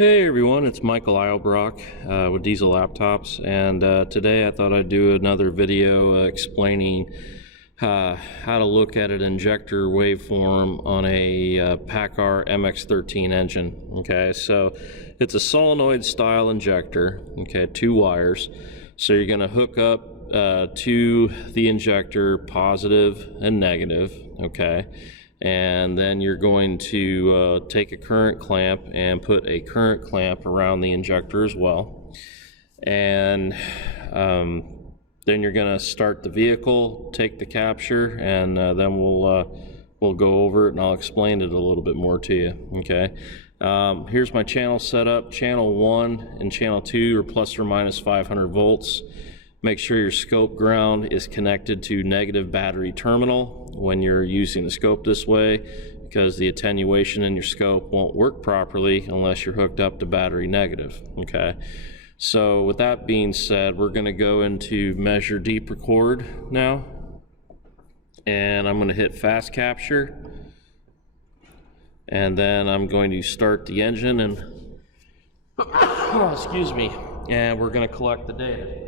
Hey everyone, it's Michael Eilbrock with Diesel Laptops, and today I thought I'd do another video explaining how to look at an injector waveform on a Paccar MX-13 engine. Okay, so it's a solenoid style injector, okay, 2 wires. So you're going to hook up to the injector positive and negative, okay, and then you're going to take a current clamp and put a current clamp around the injector as well, and then you're going to start the vehicle, take the capture, and then we'll go over it and I'll explain it a little bit more to you. Okay, here's my channel setup. Channel 1 and channel 2 are plus or minus 500 volts. Make sure your scope ground is connected to negative battery terminal when you're using the scope this way, because the attenuation in your scope won't work properly unless you're hooked up to battery negative. Okay, so with that being said, we're going to go into measure deep record now, and I'm going to hit fast capture, and then I'm going to start the engine and excuse me, and we're going to collect the data.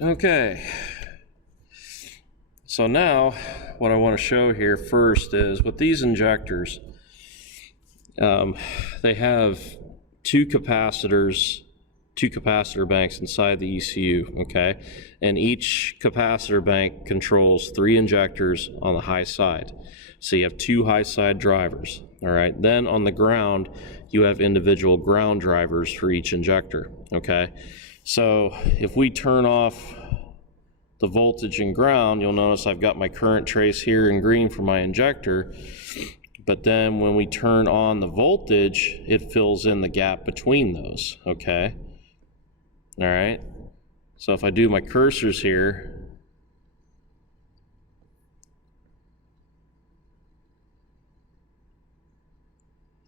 Okay, so now what I want to show here first is with these injectors, they have two capacitor banks inside the ECU, okay? And each capacitor bank controls 3 injectors on the high side. So you have 2 high side drivers, all right? Then on the ground, you have individual ground drivers for each injector, okay? So if we turn off the voltage and ground, you'll notice I've got my current trace here in green for my injector, but then when we turn on the voltage, it fills in the gap between those, okay? All right, so if I do my cursors here,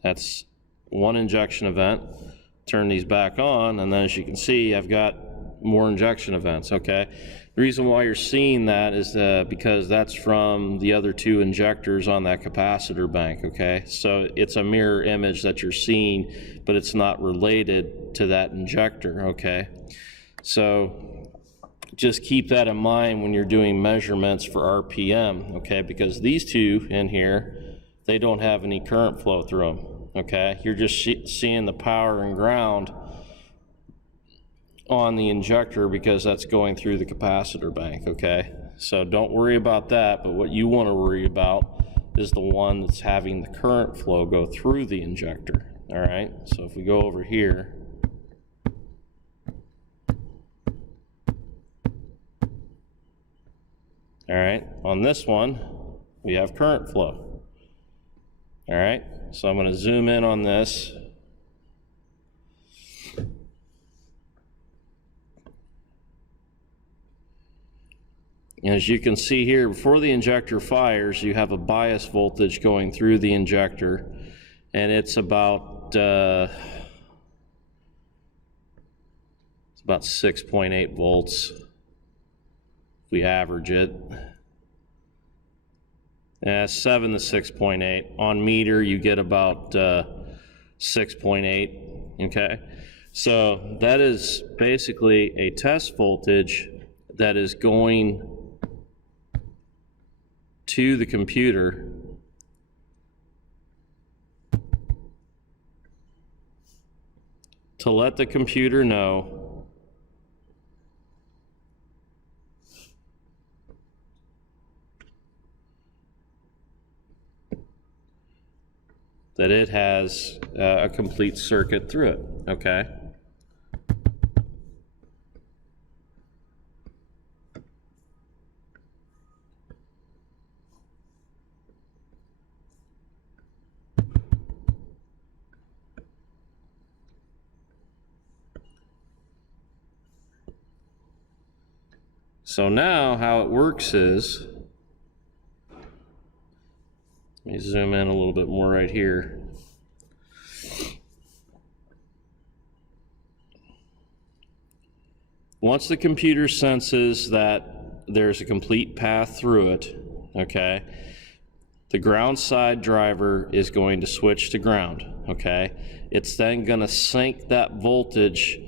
that's one injection event. Turn these back on, and then as you can see, I've got more injection events, okay? The reason why you're seeing that is because that's from the other 2 injectors on that capacitor bank, okay? So it's a mirror image that you're seeing, but it's not related to that injector, okay? So just keep that in mind when you're doing measurements for RPM, okay? Because these 2 in here, they don't have any current flow through them. Okay, you're just seeing the power and ground on the injector because that's going through the capacitor bank, okay? So don't worry about that, but what you want to worry about is the one that's having the current flow go through the injector, all right? So if we go over here, all right, on this one, we have current flow, all right? So I'm going to zoom in on this. And as you can see here, before the injector fires, you have a bias voltage going through the injector, and it's about 6.8 volts if we average it. 7 to 6.8. On meter, you get about 6.8, okay? So that is basically a test voltage that is going to the computer to let the computer know that it has a complete circuit through it, okay? So now how it works is, let me zoom in a little bit more right here. Once the computer senses that there's a complete path through it, okay, the ground side driver is going to switch to ground, okay? It's then going to sync that voltage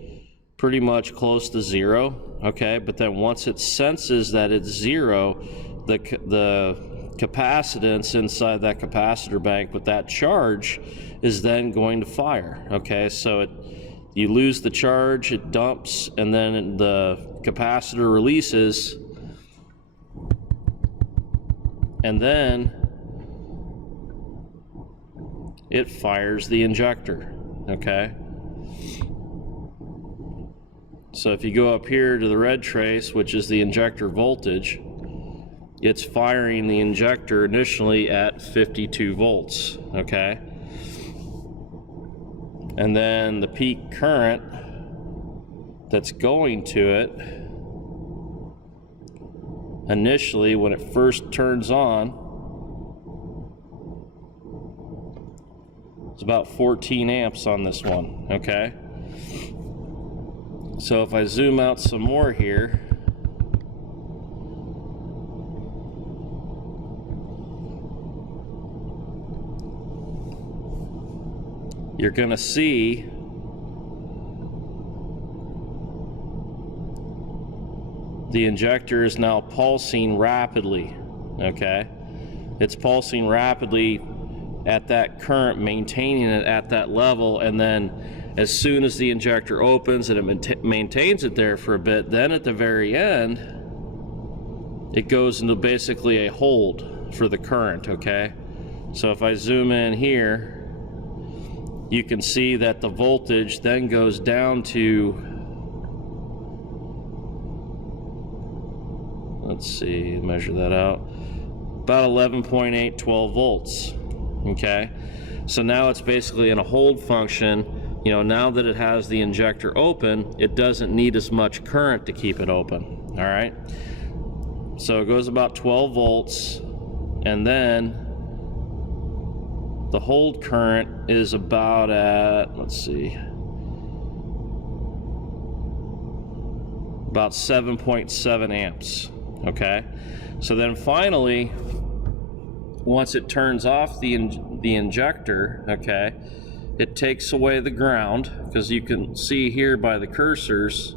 pretty much close to zero, okay? But then once it senses that it's zero, the capacitance inside that capacitor bank with that charge is then going to fire, okay? So you lose the charge, it dumps, and then the capacitor releases, and then it fires the injector, okay? So if you go up here to the red trace, which is the injector voltage, it's firing the injector initially at 52 volts, okay? And then the peak current that's going to it, initially when it first turns on, it's about 14 amps on this one, okay? So if I zoom out some more here, you're going to see the injector is now pulsing rapidly, okay? It's pulsing rapidly at that current, maintaining it at that level, and then as soon as the injector opens and it maintains it there for a bit, then at the very end, it goes into basically a hold for the current, okay? So if I zoom in here, you can see that the voltage then goes down to, let's see, measure that out, about 11.8, 12 volts, okay? So now it's basically in a hold function. You know, now that it has the injector open, it doesn't need as much current to keep it open, all right? So it goes about 12 volts, and then the hold current is about at, let's see, about 7.7 amps, okay? So then finally, once it turns off the injector, okay, it takes away the ground, because you can see here by the cursors,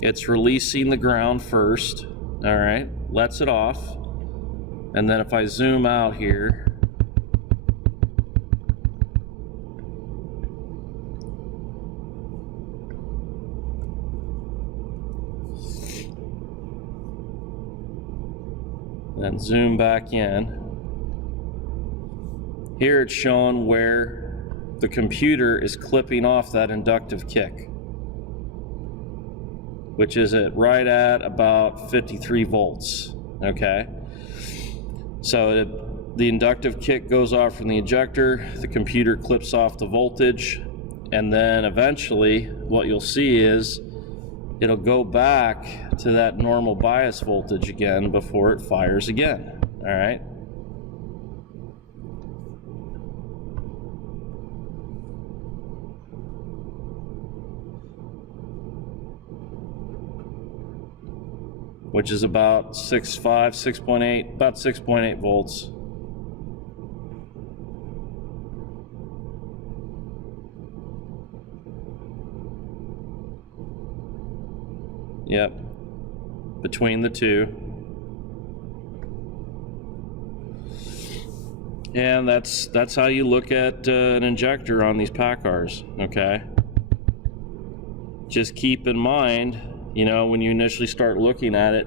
it's releasing the ground first, all right, lets it off, and then if I zoom out here, then zoom back in. Here it's showing where the computer is clipping off that inductive kick, which is right at about 53 volts, okay? So the inductive kick goes off from the injector, the computer clips off the voltage, and then eventually what you'll see is it'll go back to that normal bias voltage again before it fires again, all right? Which is about 6.5, 6.8, about 6.8 volts. Yep, between the two. And that's how you look at an injector on these Paccars, okay? Just keep in mind, you know, when you initially start looking at it,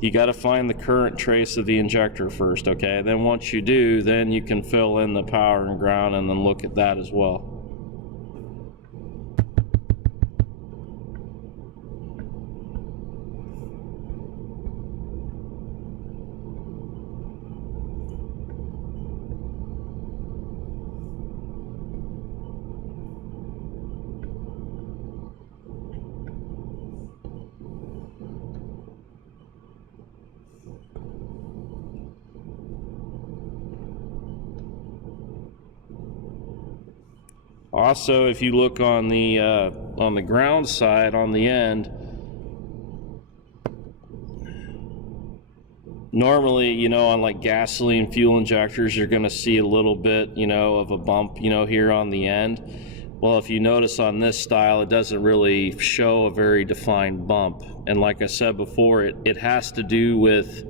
you got to find the current trace of the injector first, okay? Then once you do, then you can fill in the power and ground and then look at that as well. Also, if you look on the ground side on the end, normally, you know, on like gasoline fuel injectors, you're going to see a little bit, you know, of a bump, you know, here on the end. Well, if you notice on this style, it doesn't really show a very defined bump. And like I said before, it has to do with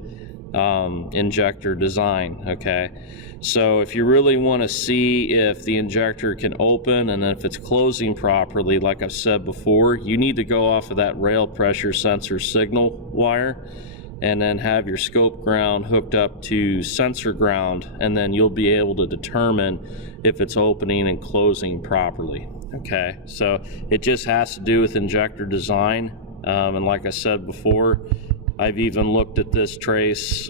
injector design, okay? So if you really want to see if the injector can open and if it's closing properly, like I've said before, you need to go off of that rail pressure sensor signal wire and then have your scope ground hooked up to sensor ground, and then you'll be able to determine if it's opening and closing properly, okay? So it just has to do with injector design, and like I said before, I've even looked at this trace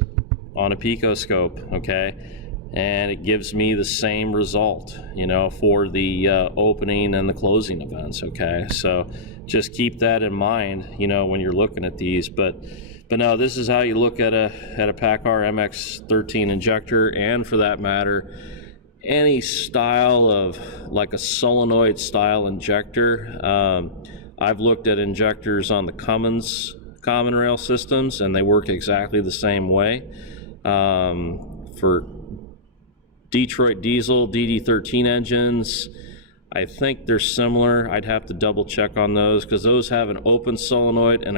on a picoscope, okay, and it gives me the same result, you know, for the opening and the closing events, okay? So just keep that in mind, you know, when you're looking at these. But no, this is how you look at a Paccar MX-13 injector, and for that matter, any style of like a solenoid style injector. I've looked at injectors on the Cummins common rail systems, and they work exactly the same way. For Detroit diesel DD13 engines, I think they're similar. I'd have to double check on those because those have an open solenoid and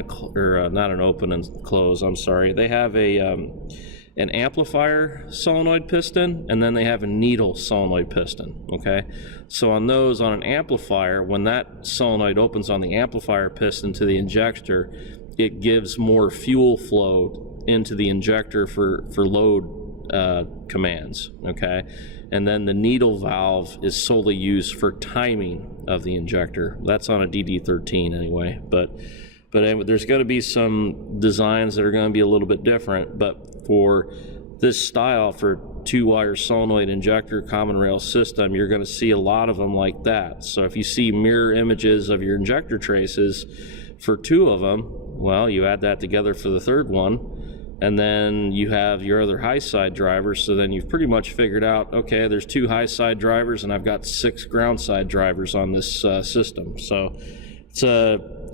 not an open and close, I'm sorry. They have an amplifier solenoid piston, and then they have a needle solenoid piston, okay? So on those, on an amplifier, when that solenoid opens on the amplifier piston to the injector, it gives more fuel flow into the injector for load commands, okay? And then the needle valve is solely used for timing of the injector. That's on a DD13 anyway, but there's going to be some designs that are going to be a little bit different. But for this style, for two-wire solenoid injector common rail system, you're going to see a lot of them like that. So if you see mirror images of your injector traces for two of them, well, you add that together for the third one, and then you have your other high side drivers. So then you've pretty much figured out, okay, there's two high side drivers and I've got 6 ground side drivers on this system. So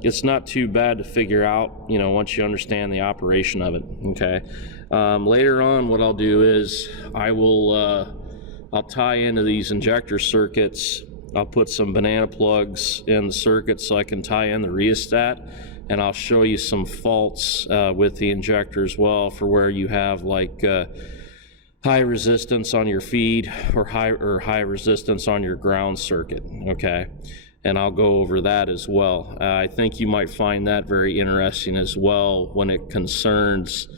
it's not too bad to figure out, you know, once you understand the operation of it, okay? Later on, what I'll do is I'll tie into these injector circuits. I'll put some banana plugs in the circuit so I can tie in the rheostat, and I'll show you some faults with the injector as well, for where you have like high resistance on your feed or high resistance on your ground circuit, okay? And I'll go over that as well. I think you might find that very interesting as well when it concerns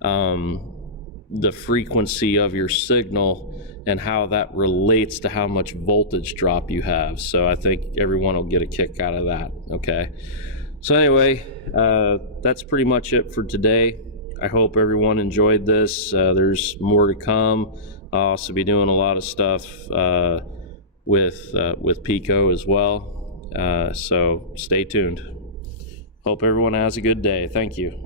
the frequency of your signal and how that relates to how much voltage drop you have. So I think everyone will get a kick out of that, okay? So anyway, that's pretty much it for today. I hope everyone enjoyed this. There's more to come. I'll also be doing a lot of stuff with Pico as well. So stay tuned. Hope everyone has a good day. Thank you.